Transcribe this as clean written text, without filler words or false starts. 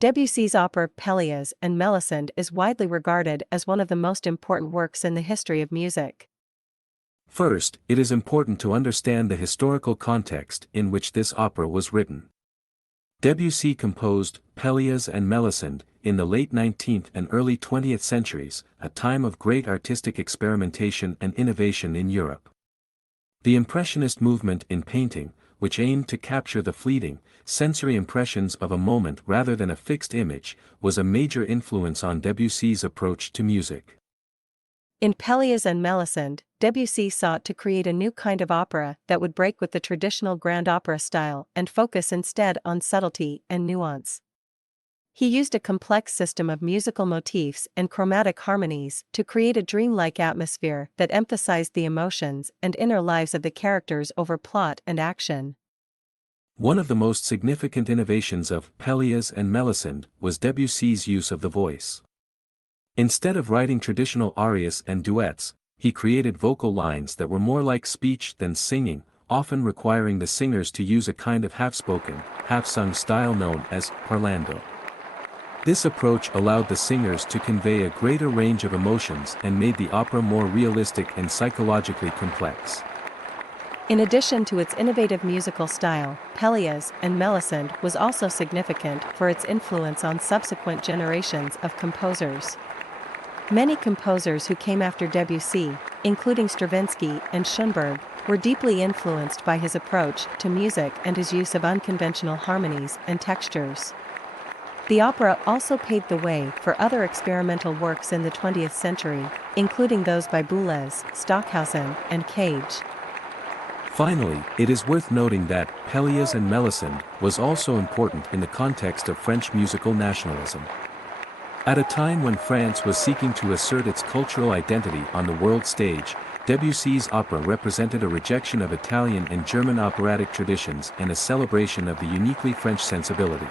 Debussy's opera Pelléas and Mélisande is widely regarded as one of the most important works in the history of music. First, it is important to understand the historical context in which this opera was written. Debussy composed Pelléas and Mélisande in the late 19th and early 20th centuries, a time of great artistic experimentation and innovation in Europe. The Impressionist movement in painting, which aimed to capture the fleeting, sensory impressions of a moment rather than a fixed image, was a major influence on Debussy's approach to music. In Pelléas and Mélisande, Debussy sought to create a new kind of opera that would break with the traditional grand opera style and focus instead on subtlety and nuance. He used a complex system of musical motifs and chromatic harmonies to create a dreamlike atmosphere that emphasized the emotions and inner lives of the characters over plot and action. One of the most significant innovations of Pelléas and Mélisande was Debussy's use of the voice. Instead of writing traditional arias and duets, he created vocal lines that were more like speech than singing, often requiring the singers to use a kind of half-spoken, half-sung style known as parlando. This approach allowed the singers to convey a greater range of emotions and made the opera more realistic and psychologically complex. In addition to its innovative musical style, Pelléas and Mélisande was also significant for its influence on subsequent generations of composers. Many composers who came after Debussy, including Stravinsky and Schoenberg, were deeply influenced by his approach to music and his use of unconventional harmonies and textures. The opera also paved the way for other experimental works in the 20th century, including those by Boulez, Stockhausen, and Cage. Finally, it is worth noting that Pelléas and Mélisande was also important in the context of French musical nationalism. At a time when France was seeking to assert its cultural identity on the world stage, Debussy's opera represented a rejection of Italian and German operatic traditions and a celebration of the uniquely French sensibility.